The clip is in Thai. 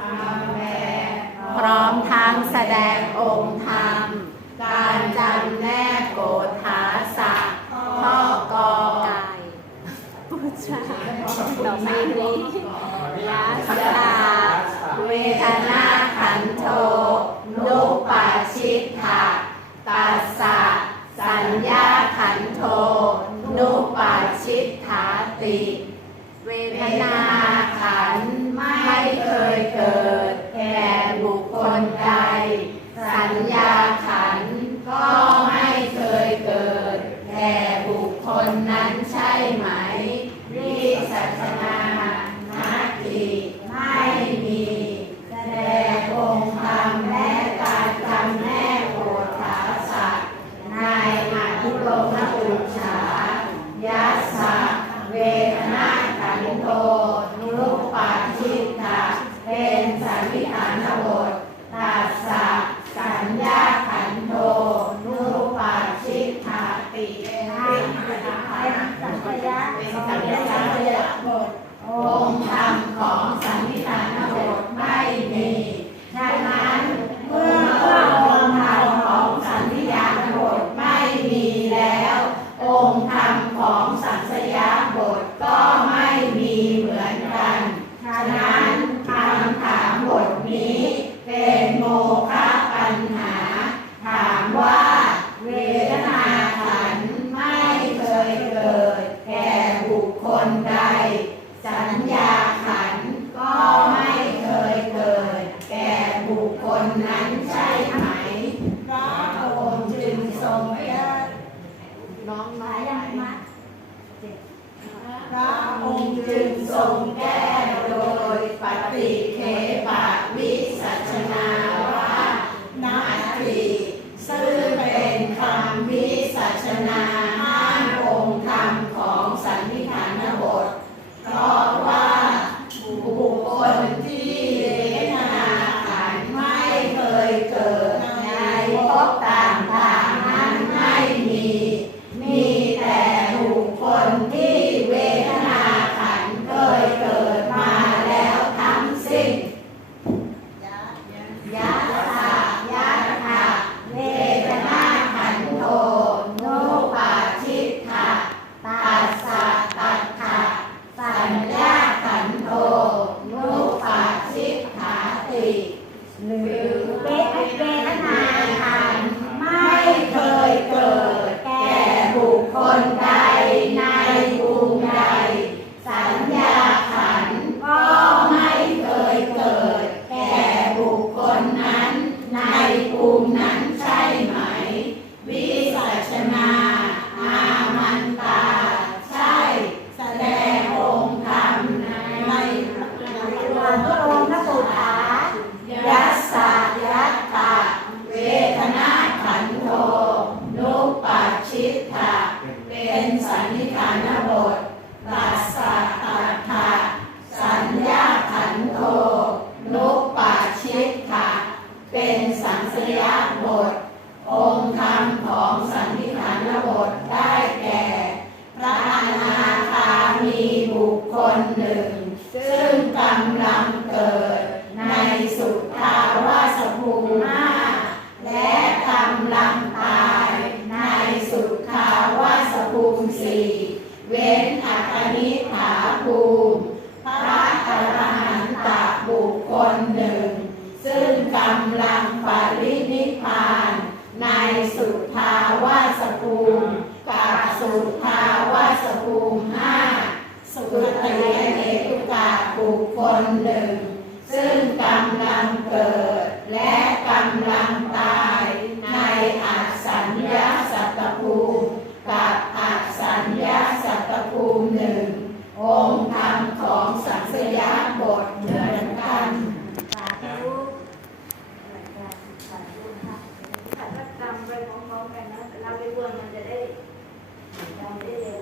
ทำแลพร้อมทั้งแสดงองค์ธรรม การจำแนกโกธาสะข้อกอไก่ปุชาดอกไม้รียัสสาเวทนาขันโท นาขันโทนุ เป็นโมฆะปัญหา ถามว่าเวทนาขันไม่เคยเกิด แก่บุคคลใด สัญญาขันก็ไม่เคยเกิด แก่บุคคลนั้นใช่ไหมพระองค์จึงทรงแก้น้องมายังมาพระองค์จึงทรง ติหรือเวทนาขันไม่เคยเกิด แก่บุคคลใดในภูมิใด สัญญาขันธ์ก็ไม่เคยเกิด แก่บุคคลนั้นในภูมินั้น ชชิตถะเป็นสันนิฐานบทตัสสะตัทะสัญญาขันโทนุปปาชิตถะเป็นสังสยาบท องค์ธรรมของสันนิฐานบทได้แก่ พระอนาคามีบุคคลหนึ่ง ซึ่งกำลังเกิดในสุทธาวาสภูมิห้าและกำลังตายในสุทธาวาสภูมิสี่เว้ นอัคนิฐาภูมิพระอรหันตบุคคลหนึ่ง ซึ่งกำลังปรินิพาน ในสุทธาวาสภูมิกับสุทธาวาสภูมิห้าสุตยเนตุกาบุคคลหนึ่ง ซึ่งกำลังเกิดและกำลัง วนมันจะได้ทำได้เร็ว